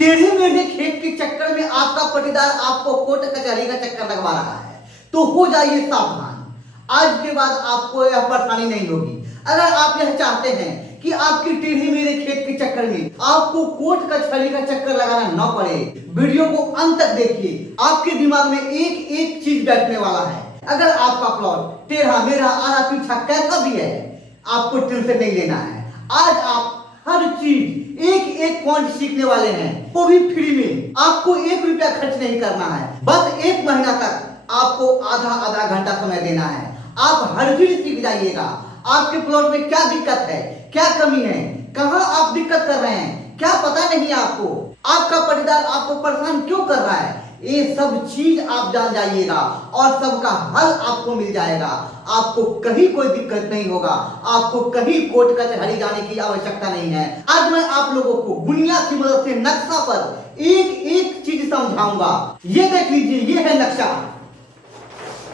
टेढ़े मेढ़े खेत के चक्कर में आपका पटीदार आपको कोर्ट कचहरी का चक्कर लगवा रहा है, तो हो जाइए सावधान। आज के बाद आपको यह परेशानी नहीं होगी। अगर आप यह चाहते हैं कि आपकी टेढ़े मेढ़े खेत के चक्कर में आपको कोर्ट कचहरी का चक्कर लगाना न पड़े, वीडियो को अंत तक देखिए। आपके दिमाग में एक एक चीज बैठने वाला है। अगर आपका प्लॉट टेढ़ा मेढ़ा आधा पीछा कैसा भी है, आपको टेंशन नहीं लेना है। आज आप हर चीज एक एक पॉइंट सीखने वाले हैं, वो भी फ्री में। आपको 1 रुपया खर्च नहीं करना है। बस 1 महीना तक आपको आधा आधा घंटा समय देना है। आप हर चीज सीख जाइएगा। आपके प्लॉट में क्या दिक्कत है, क्या कमी है, कहां आप दिक्कत कर रहे हैं, क्या पता नहीं आपको, आपका पटीदार आपको परेशान क्यों कर रहा है, ये सब चीज आप जान जाइएगा और सबका हल आपको मिल जाएगा। आपको कहीं कोई दिक्कत नहीं होगा, आपको कहीं कोर्ट कचहरी जाने की आवश्यकता नहीं है। आज मैं आप लोगों को गुनिया की मदद से नक्शा पर एक एक चीज समझाऊंगा। ये देख लीजिए, ये है नक्शा।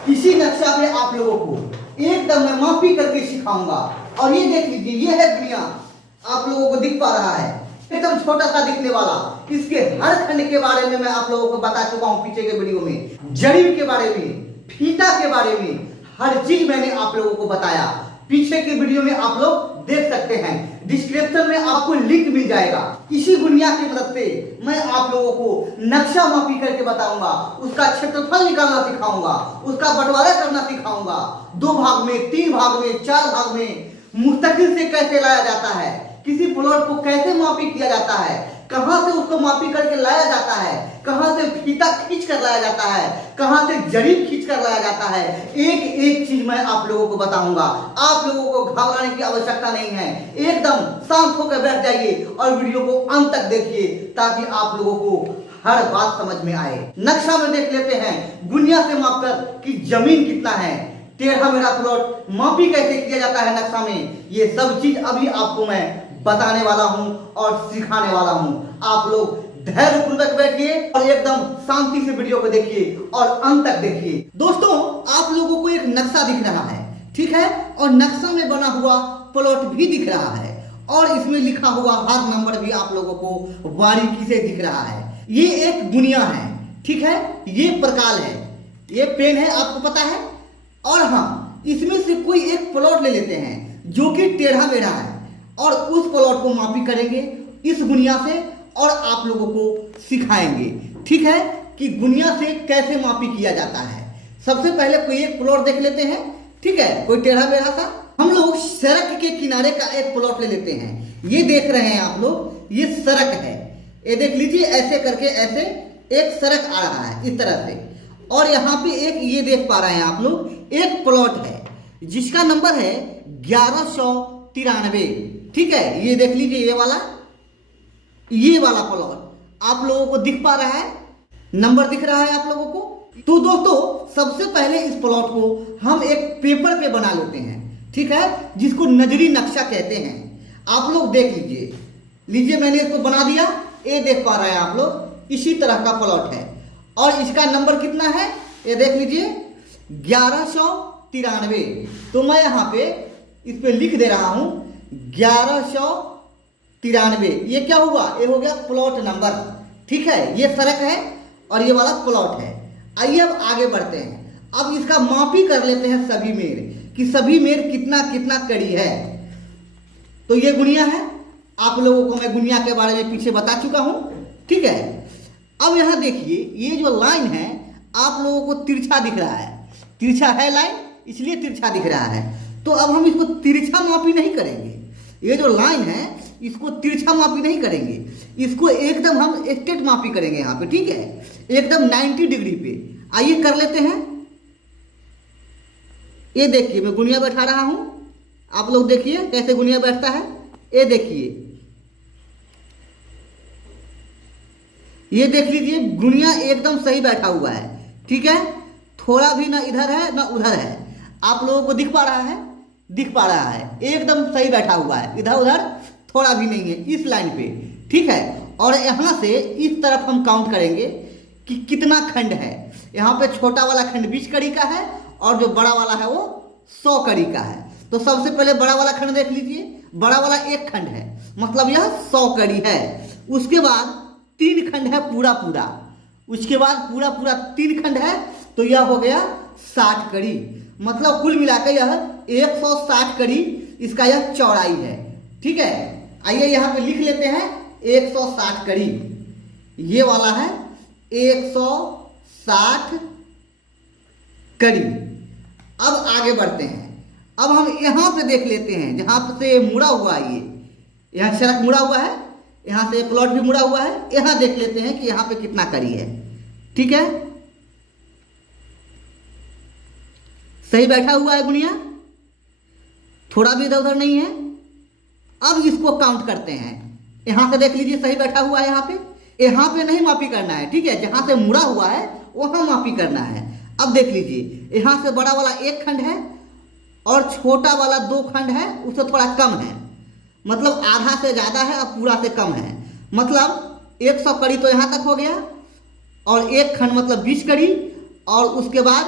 इसी नक्शा पे आप लोगों को एकदम मैं मापी करके सिखाऊंगा। और ये देख लीजिए, ये है दुनिया, आप लोगों को दिख पा रहा है, एकदम छोटा सा दिखने वाला। इसके हर खंड के बारे में मैं आप लोगों को बता चुका हूं पीछे के वीडियो में। जड़ी के बारे में, फीता के बारे में, हर चीज मैंने आप लोगों को बताया। पीछे के वीडियो में आप लोग देख सकते हैं, डिस्क्रिप्शन में आपको लिंक मिल जाएगा। इसी दुनिया की मदद से मैं आप लोगों को नक्शा मापी करके बताऊंगा, उसका क्षेत्रफल निकालना सिखाऊंगा, उसका बंटवारा करना सिखाऊंगा। 2 भाग में, 3 भाग में, 4 भाग में मुस्तकिल से कैसे लाया जाता है, किसी प्लॉट को कैसे मापी किया जाता है, कहां से उसको मापी करके लाया जाता है, कहां से फीता खींच कर लाया जाता है, कहां से जड़ी खींच कर लाया जाता है, एक एक चीज मैं आप लोगों को बताऊंगा। आप लोगों को घबराने की आवश्यकता नहीं है। एकदम शांत होकर बैठ जाइए और वीडियो को अंत तक देखिए, ताकि आप लोगों को हर बात समझ में आए। नक्शा में देख लेते हैं गुनिया से मापकर कि जमीन कितना है, टेढ़ा मेढ़ा प्लॉट मापी कैसे किया जाता है नक्शा में। ये सब चीज अभी आपको मैं बताने वाला हूं और सिखाने वाला हूं। आप लोग धैर्य पूर्वक बैठिए और एकदम शांति से वीडियो को देखिए और अंत तक देखिए। दोस्तों, आप लोगों को एक नक्शा दिख रहा है, ठीक है, और नक्शा में बना हुआ प्लॉट भी दिख रहा है और इसमें लिखा हुआ हर नंबर भी आप लोगों को बारीकी से दिख रहा है। ये एक दुनिया है, ठीक है, ये प्रकाल है, ये पेन है, आपको पता है। और हाँ, इसमें से कोई एक प्लॉट ले लेते हैं जो कि टेढ़ा मेढ़ा है और उस प्लॉट को मापी करेंगे इस गुनिया से और आप लोगों को सिखाएंगे, ठीक है, कि गुनिया से कैसे मापी किया जाता है। सबसे पहले कोई एक प्लॉट देख लेते हैं, ठीक है, कोई टेढ़ा मेढ़ा सा। हम लोग सड़क के किनारे का एक प्लॉट ले लेते हैं। ये देख रहे हैं आप लोग, ये सड़क है, ये देख लीजिए, ऐसे करके ऐसे एक सड़क आ रहा है इस तरह से। और यहाँ पे एक ये देख पा रहे हैं आप लोग, एक प्लॉट है जिसका नंबर है 1193, ठीक है। ये देख लीजिए, ये वाला प्लॉट आप लोगों को दिख पा रहा है, नंबर दिख रहा है आप लोगों को। तो दोस्तों, सबसे पहले इस प्लॉट को हम एक पेपर पे बना लेते हैं, ठीक है, जिसको नजरी नक्शा कहते हैं। आप लोग देख लीजिए, मैंने इसको बना दिया। ये देख पा रहे हैं आप लोग, इसी तरह का प्लॉट है और इसका नंबर कितना है, ये देख लीजिए, 1193। तो मैं यहाँ पे इस पे लिख दे रहा हूं 1193। ये क्या हुआ, ये हो गया प्लॉट नंबर, ठीक है। ये सड़क है और ये वाला प्लॉट है। आइए अब आगे बढ़ते हैं। अब इसका मापी कर लेते हैं सभी मेर, कि सभी मेर कितना कितना कड़ी है। तो ये गुनिया है, आप लोगों को मैं गुनिया के बारे में पीछे बता चुका हूं, ठीक है। अब यहां देखिए, ये जो लाइन है आप लोगों को तिरछा दिख रहा है, तिरछा है लाइन, इसलिए तिरछा दिख रहा है। तो अब हम इसको तिरछा मापी नहीं करेंगे, ये जो लाइन है इसको तिरछा मापी नहीं करेंगे, इसको एकदम हम स्ट्रेट मापी करेंगे यहाँ पे, ठीक है, एकदम 90 डिग्री पे। आइए कर लेते हैं। ये देखिए, मैं गुनिया बैठा रहा हूं, आप लोग देखिए कैसे गुनिया बैठता है। ये देखिए, ये देख लीजिए, गुनिया एकदम सही बैठा हुआ है, ठीक है, थोड़ा भी ना इधर है ना उधर है। आप लोगों को दिख पा रहा है, दिख पा रहा है, एकदम सही बैठा हुआ है, इधर उधर थोड़ा भी नहीं है इस लाइन पे, ठीक है। और यहाँ से इस तरफ हम काउंट करेंगे कि कितना खंड है। यहाँ पे छोटा वाला खंड 20 कड़ी का है और जो बड़ा वाला है वो 100 कड़ी का है। तो सबसे पहले बड़ा वाला खंड देख लीजिए, बड़ा वाला 1 खंड है, मतलब यह 100 कड़ी है। उसके बाद 3 खंड है पूरा पूरा, उसके बाद पूरा पूरा 3 खंड है, तो यह हो गया 60 कड़ी। मतलब कुल मिलाकर यह 160 कड़ी इसका यह चौड़ाई है। ठीक है, आइए यहाँ पे लिख लेते हैं 160 कड़ी, ये वाला है 160 कड़ी। अब आगे बढ़ते हैं, अब हम यहाँ पे देख लेते हैं जहाँ से मुड़ा हुआ है, ये यहाँ सड़क मुड़ा हुआ है, यहाँ से प्लॉट भी मुड़ा हुआ है, यहाँ देख लेते हैं कि यहाँ पे कितना कड़ी है। ठीक है, सही बैठा हुआ है गुनिया, थोड़ा भी इधर उधर नहीं है। अब इसको काउंट करते हैं, यहाँ से देख लीजिए सही बैठा हुआ है, यहाँ पे नहीं मापी करना है। ठीक है, जहाँ से मुड़ा हुआ है वहाँ मापी करना है। अब देख लीजिए, यहाँ से बड़ा वाला 1 खंड है और छोटा वाला 2 खंड है, उससे थोड़ा कम है, मतलब आधा से ज़्यादा है और पूरा से कम है। मतलब 100 कड़ी तो यहाँ तक हो गया, और 1 खंड मतलब 20 कड़ी, और उसके बाद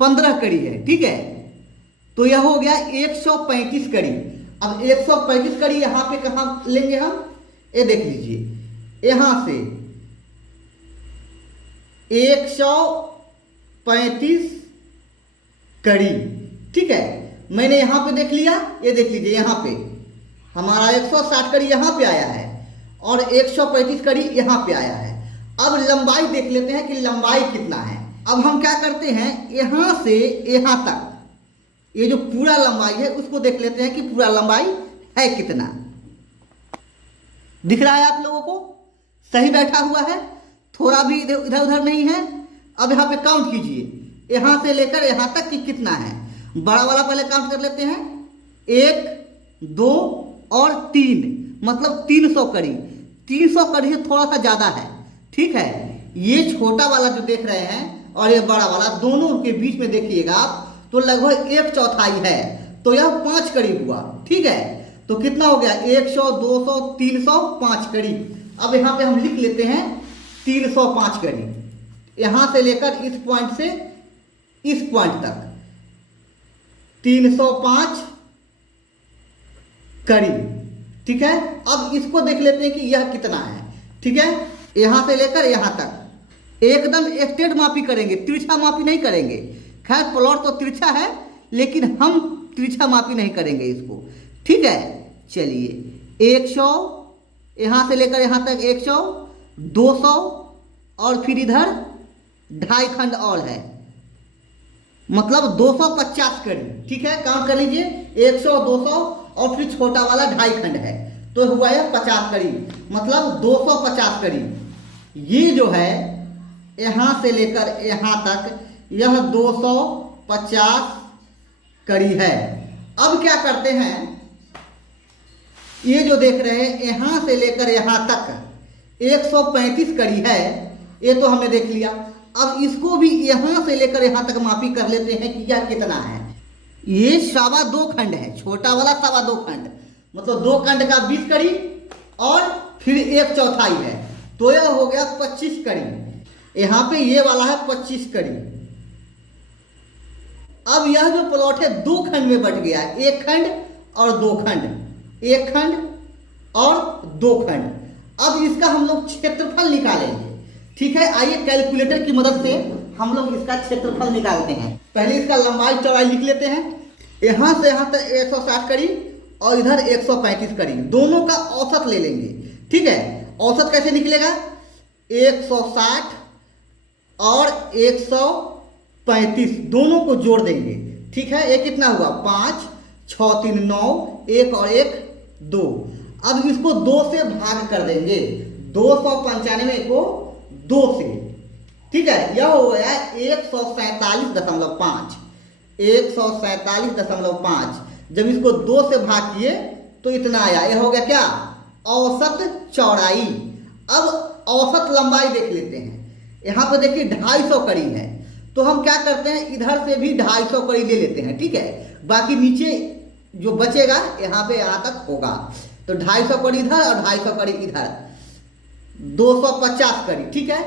15 कड़ी है। ठीक है, तो यह हो गया 135 कड़ी। अब 135 कड़ी यहाँ पे कहाँ लेंगे हम, ये देख लीजिए, यहाँ से 135 कड़ी। ठीक है, मैंने यहाँ पे देख लिया, ये देख लीजिए, यहाँ पे हमारा 160 कड़ी यहाँ पे आया है और 135 कड़ी यहाँ पे आया है। अब लंबाई देख लेते हैं कि लंबाई कितना है। अब हम क्या करते हैं, यहाँ से यहाँ तक ये जो पूरा लंबाई है उसको देख लेते हैं कि पूरा लंबाई है कितना। दिख रहा है आप लोगों को, सही बैठा हुआ है, थोड़ा भी इधर उधर नहीं है। अब यहाँ पे काउंट कीजिए, यहाँ से लेकर यहाँ तक कि कितना है। बड़ा वाला पहले काउंट कर लेते हैं, 1 2 और 3, मतलब 300 कड़ी। 300 कड़ी से थोड़ा सा ज़्यादा है। ठीक है, ये छोटा वाला जो देख रहे हैं और ये बड़ा वाला, दोनों के बीच में देखिएगा आप तो लगभग 1/4 है, तो यह 5 कड़ी हुआ। ठीक है, तो कितना हो गया, 100 200 300 5 कड़ी। अब यहाँ पे हम लिख लेते हैं 305 कड़ी, यहाँ से लेकर इस पॉइंट से इस पॉइंट तक 305 कड़ी। ठीक है, अब इसको देख लेते हैं कि यह कितना है। ठीक है, यहाँ से लेकर यहाँ तक एकदम स्ट्रेट मापी करेंगे, तिरछा मापी नहीं करेंगे। खैर प्लॉट तो तिरछा है, लेकिन हम तिरछा मापी नहीं करेंगे इसको। ठीक है, चलिए 100, यहाँ से लेकर यहाँ तक 100 200 और फिर इधर 2.5 खंड और है, मतलब 250 कड़ी। ठीक है, काउंट कर लीजिए, 100 200 और फिर छोटा वाला 2.5 खंड है, तो हुआ है 50 कड़ी, मतलब 250 कड़ी। ये जो है यहाँ से लेकर यहाँ तक यह 250 कड़ी है। अब क्या करते हैं, ये जो देख रहे हैं यहाँ से लेकर यहाँ तक 135 कड़ी है, ये तो हमने देख लिया। अब इसको भी यहाँ से लेकर यहाँ तक मापी कर लेते हैं कि यह कितना है। ये 2.25 खंड है, छोटा वाला 2.25 खंड, मतलब 2 खंड का 20 कड़ी और फिर 1/4 है, तो यह हो गया 25 कड़ी। यहाँ पे ये वाला है 25 कड़ी। अब यह जो प्लॉट है 2 खंड में बट गया, 1 खंड और 2 खंड, 1 खंड और 2 खंड। अब इसका हम लोग क्षेत्रफल निकालेंगे। ठीक है, आइए कैलकुलेटर की मदद से हम लोग इसका क्षेत्रफल निकालते हैं। पहले इसका लंबाई चौड़ाई लिख लेते हैं। यहाँ से यहाँ तक 160 कड़ी और इधर 135 कड़ी, दोनों का औसत ले लेंगे। ठीक है, औसत कैसे निकलेगा, 160 और 135 दोनों को जोड़ देंगे। ठीक है, ये कितना हुआ, 5 6 3 9, 1 और 1 2। अब इसको 2 से भाग कर देंगे, 295 को 2 से। ठीक है, यह हो गया 147.5, 147.5। जब इसको 2 से भाग किए तो इतना आया, यह हो गया क्या, औसत चौड़ाई। अब औसत लंबाई देख लेते हैं। यहाँ पे देखिए 250 कड़ी है, तो हम क्या करते हैं, इधर से भी 250 कड़ी ले लेते हैं। ठीक है, बाकी नीचे जो बचेगा यहाँ पे यहाँ तक होगा, तो 250 कड़ी इधर और 250 कड़ी इधर, 250 कड़ी। ठीक है,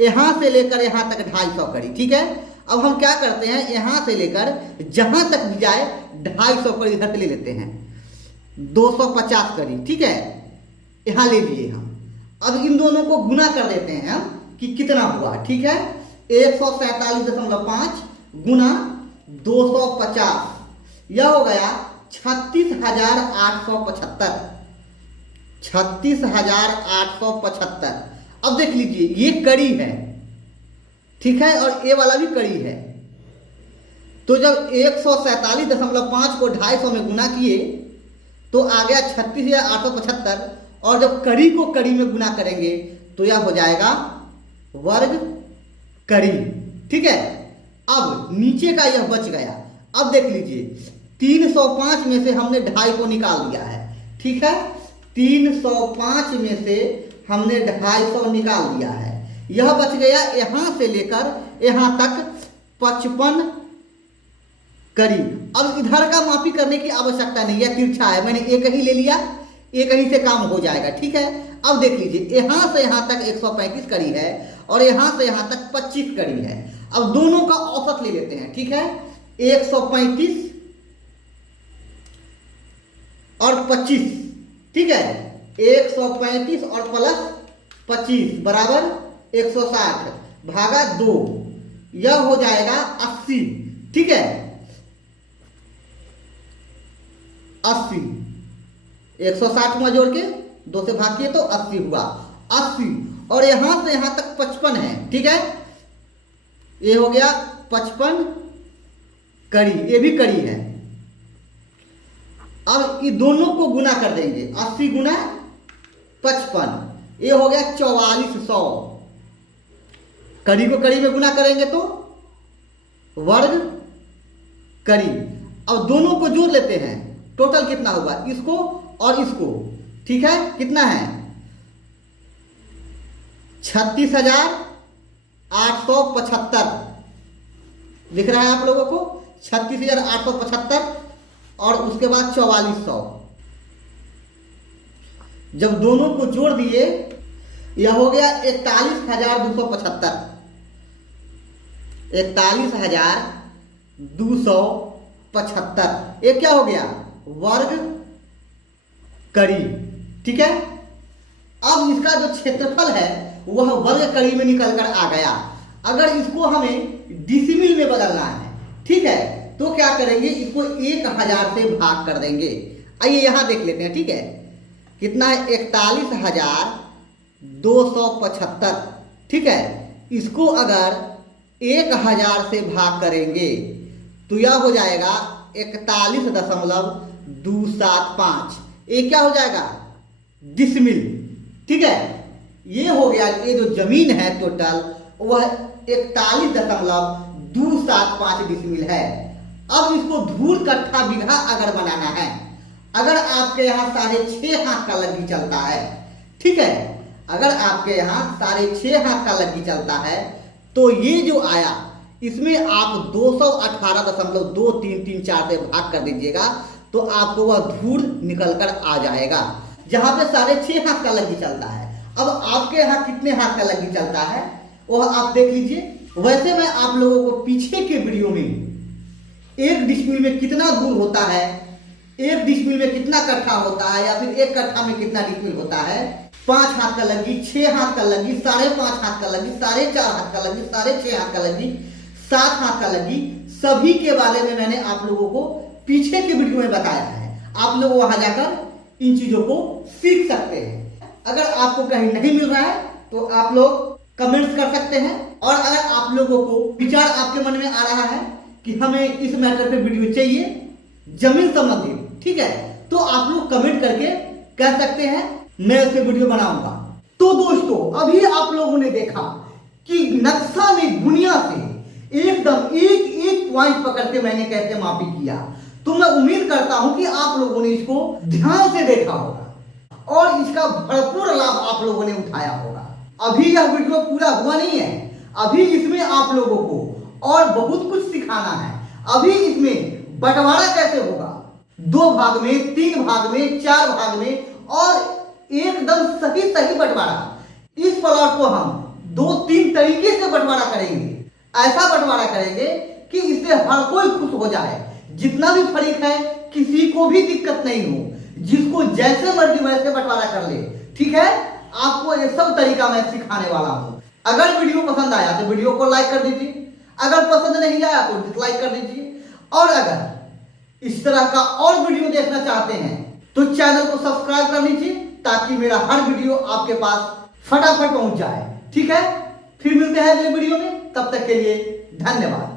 यहाँ से लेकर यहाँ तक 250 कड़ी। ठीक है, अब हम क्या करते हैं, यहाँ से लेकर जहाँ तक भी जाए 250 कड़ी इधर से ले लेते हैं, 250 कड़ी। ठीक है, यहाँ ले लिए हम। अब इन दोनों को गुना कर देते हैं हम कि कितना हुआ। ठीक है, 147.5 गुना 250, यह हो गया 36,875। 36,875। अब देख लीजिए ये कड़ी है, ठीक है, और ये वाला भी कड़ी है। तो जब 147.5 को 250 में गुना किए तो आ गया 36,875, और जब कड़ी को कड़ी में गुना करेंगे तो यह हो जाएगा वर्ग कड़ी। ठीक है, अब नीचे का यह बच गया। अब देख लीजिए 305 में से हमने 250 निकाल दिया है। ठीक है, 305 में से हमने 250 निकाल दिया है। यह बच गया यहां से लेकर यहां तक 55 कड़ी। अब इधर का मापी करने की आवश्यकता नहीं है, तिरछा है, मैंने एक ही ले लिया, एक ही से काम हो जाएगा। ठीक है, अब देख लीजिए यहां से यहां तक 135 कड़ी है और यहां से यहां तक 25 कड़ी है। अब दोनों का औसत ले लेते हैं। ठीक है, 135 और 25, ठीक है, 135 और प्लस 25 बराबर 160 भागा 2, यह हो जाएगा 80। ठीक है, 80, 160 में जोड़ के 2 से भाग किए तो 80 हुआ, 80, और यहां से यहां तक 55 है। ठीक है, ये हो गया 55 कड़ी, ये भी कड़ी है। अब ये दोनों को गुना कर देंगे, 80 गुना 55, ये हो गया 4400। कड़ी को कड़ी में गुना करेंगे तो वर्ग कड़ी। अब दोनों को जोड़ लेते हैं, टोटल कितना होगा, इसको और इसको। ठीक है, कितना है, 36,875 दिख रहा है आप लोगों को, 36,875 और उसके बाद 4400। जब दोनों को जोड़ दिए यह हो गया 41,275। 41,275 ये क्या हो गया, वर्ग कड़ी। ठीक है, अब इसका जो क्षेत्रफल है वह वर्ग कड़ी में निकलकर आ गया। अगर इसको हमें डिसिमिल में बदलना है, ठीक है, तो क्या करेंगे, इसको 1000 से भाग कर देंगे। आइए यहां देख लेते हैं। ठीक है, कितना है, 41,275। ठीक है, इसको अगर 1000 से भाग करेंगे तो यह हो जाएगा 41.275। ये क्या हो जाएगा, डिसिमिल। ठीक है, ये हो गया, ये जो जमीन है टोटल वह 41.275 डिसिमिल है। अब इसको धूल कट्ठा बीघा अगर बनाना है, अगर आपके यहाँ 6.5 हाथ का लग्गी चलता है, ठीक है, अगर आपके यहाँ 6.5 हाथ का लग्गी चलता है तो ये जो आया इसमें आप 218.2334 से भाग कर दीजिएगा तो आपको वह धूल निकल कर आ जाएगा, जहां पे 6.5 हाथ का लग्गी चलता है। अब आपके यहाँ कितने हाथ का लग्गी चलता है वह आप देख लीजिए। वैसे मैं आप लोगों को पीछे के वीडियो में 1 डिसमिल में कितना धूल होता है, 1 डिसमिल में कितना कट्ठा होता है, या फिर 1 कट्ठा में कितना डिसमिल होता है, 5 हाथ का लग्गी, 6 हाथ का लग्गी, 5.5 हाथ का लग्गी, 4.5 हाथ का लग्गी, 6.5 हाथ का लग्गी, 7 हाथ का लग्गी, सभी के बारे में मैंने आप लोगों को पीछे के वीडियो में बताया है। आप लोग वहां जाकर इन चीजों को सीख सकते हैं। अगर आपको कहीं नहीं मिल रहा है तो आप लोग कमेंट्स कर सकते हैं, और अगर आप लोगों को विचार आपके मन में आ रहा है कि हमें इस मैटर पे वीडियो चाहिए जमीन संबंधित, ठीक है, तो आप लोग कमेंट करके कह सकते हैं, मैं इस पे वीडियो बनाऊंगा। तो दोस्तों अभी आप लोगों ने देखा कि नक्शा में दुनिया से एकदम एक पॉइंट पकड़ के मैंने कैसे मापी किया। तो मैं उम्मीद करता हूं कि आप लोगों ने इसको ध्यान से देखा होगा और इसका भरपूर लाभ आप लोगों ने उठाया होगा। अभी यह वीडियो पूरा हुआ नहीं है, अभी इसमें आप लोगों को और बहुत कुछ सिखाना है। अभी इसमें बंटवारा कैसे होगा, 2 भाग में, 3 भाग में, 4 भाग में, और एकदम सही बंटवारा। इस प्लॉट को हम 2-3 तरीके से बंटवारा करेंगे। ऐसा बंटवारा करेंगे कि इससे हर कोई खुश हो जाए, जितना भी फरीक है किसी को भी दिक्कत नहीं हो, जिसको जैसे मर्जी वैसे बंटवारा कर ले। ठीक है, आपको ये सब तरीका मैं सिखाने वाला हूँ। अगर वीडियो पसंद आया तो वीडियो को लाइक कर दीजिए, अगर पसंद नहीं आया तो डिसलाइक कर दीजिए, और अगर इस तरह का और वीडियो देखना चाहते हैं तो चैनल को सब्सक्राइब कर लीजिए ताकि मेरा हर वीडियो आपके पास फटाफट पहुंच जाए। ठीक है, फिर मिलते हैं अगले वीडियो में, तब तक के लिए धन्यवाद।